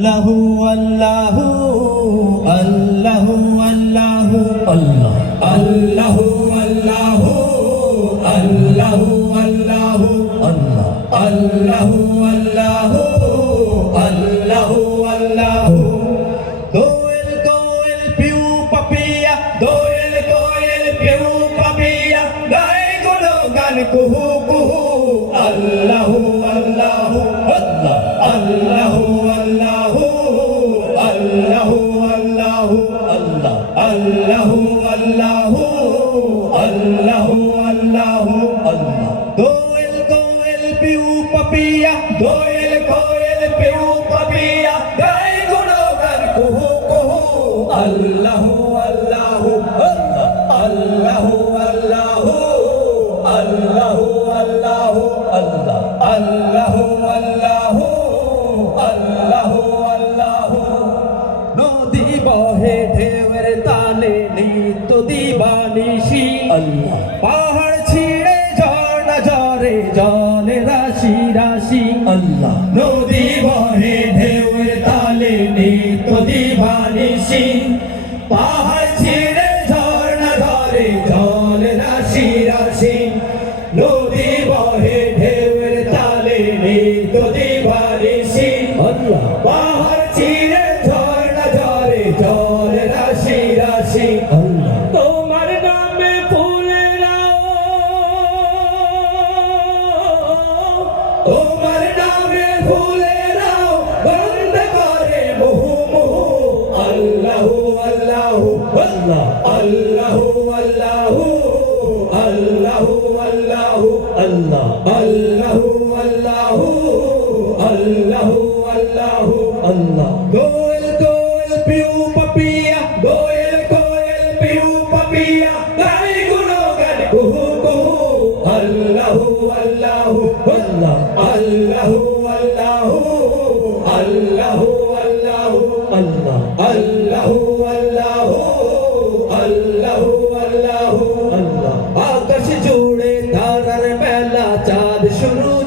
আল্লাহু আল্লাহু আল্লাহু আল্লাহু আল্লাহ। আল্লাহু আল্লাহু আল্লাহু আল্লাহু আল্লাহ। আল্লাহু আল্লাহু আল্লাহু আল্লাহু। দোয়েল কোয়েল পিউ পাপিয়া দোয়েল কোয়েল পিউ পাপিয়া গায়গুলো গান কুহু কুহু। আল্লাহু আল্লাহু আল্লাহ। আল্লাহু দোয়েল কোয়েল পিউ পাপিয়া গায়গুলো গান কুহু কুহু। আল্লাহু আল্লাহু আল্লাহ আল্লাহু আল্লাহু আল্লাহু আল্লাহ আল্লাহু আল্লাহু আল্লাহু। আল্লাহু নদী বহে ঢেউয়ের তালে নিত্য দিবানিশি আল্লাহ। নদী বহে ঢেউর তালে নিত দিবানিসি পাহাড় ছিঁড়ে ঝর্ণা ঝরে জল রাশি রাশি। নদী বহে ঢেউর তালে নিত দিবানিসি পাহাড় আল্লাহু, আল্লাহ, আল্লাহু আল্লাহু আল্লাহু আল্লাহু। আল্লাহ, আল্লাহু আল্লাহু আল্লাহু আল্লাহু। দোয়েল দোয়েল পিউ, পাপিয়া দোয়েল কোয়েল পিউ, পাপিয়া গাই গুলো গান কুহু কুহু, আল্লাহু, আল্লাহ, আল্লাহু। আল্লাহু আল্লাহু আল্লাহু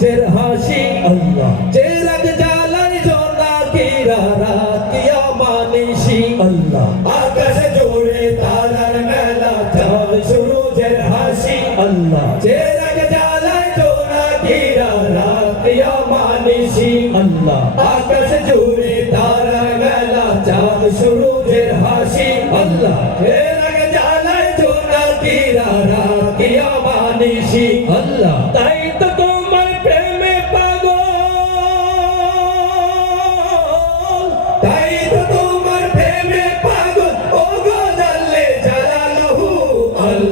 সূরজের হাসি আল্লাহ যে রাগ জ্বালায় জোনাকিরা রাত কিয়ামানিশি আল্লাহ আকাশ জুড়ে তারার মেলা চাঁদ সূরজের হাসি আল্লাহ যে রাগ জ্বালায় জোনাকিরা রাত কিয়ামানিশি আল্লাহ আকাশ জুড়ে তারার মেলা চাঁদ সূরজের হাসি আল্লাহ যে রাগ জ্বালায় জোনাকিরা রাত কিয়ামানিশি আল্লাহ